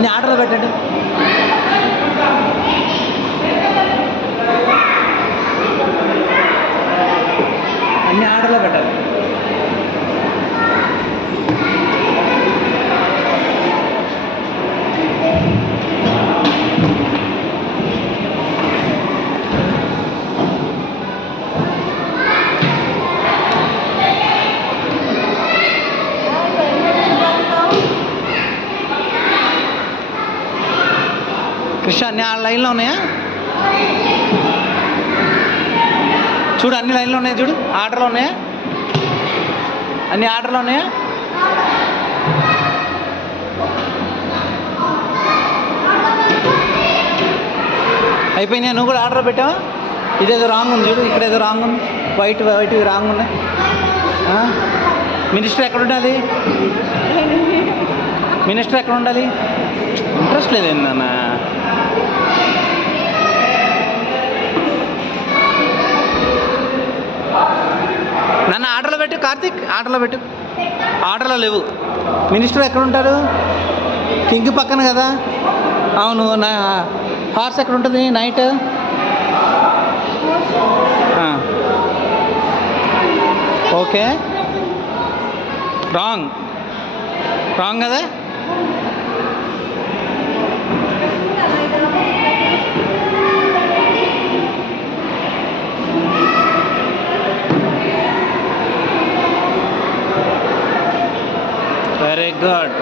అన్ని ఆర్డర్లో పెట్టండి. అన్ని ఆర్డర్లో పెట్టాలి. కృష్ణ అన్ని లైన్లో ఉన్నాయా? చూడు అన్ని లైన్లో ఉన్నాయి. చూడు ఆర్డర్లో ఉన్నాయా? అన్ని ఆర్డర్లో ఉన్నాయా? అయిపోయినాయా? నువ్వు కూడా ఆర్డర్ పెట్టావా? ఇదేదో రాంగ్ ఉంది చూడు, ఇక్కడ ఏదో రాంగ్ ఉంది. వైట్ రాంగ్ ఉంది. మినిస్టర్ ఎక్కడ ఉండాలి? మినిస్టర్ ఎక్కడ ఉండాలి? ఇంట్రెస్ట్ లేదండి నాన్న. నన్ను ఆర్డర్లో పెట్టు కార్తీక్, ఆర్డర్లో పెట్టు. ఆర్డర్లో లేవు. మినిస్టర్ ఎక్కడ ఉంటారు? కింగ్ పక్కన కదా. అవును. నా హార్స్ ఎక్కడ ఉంటుంది నైట్? ఓకే, రాంగ్ కదా. Very good.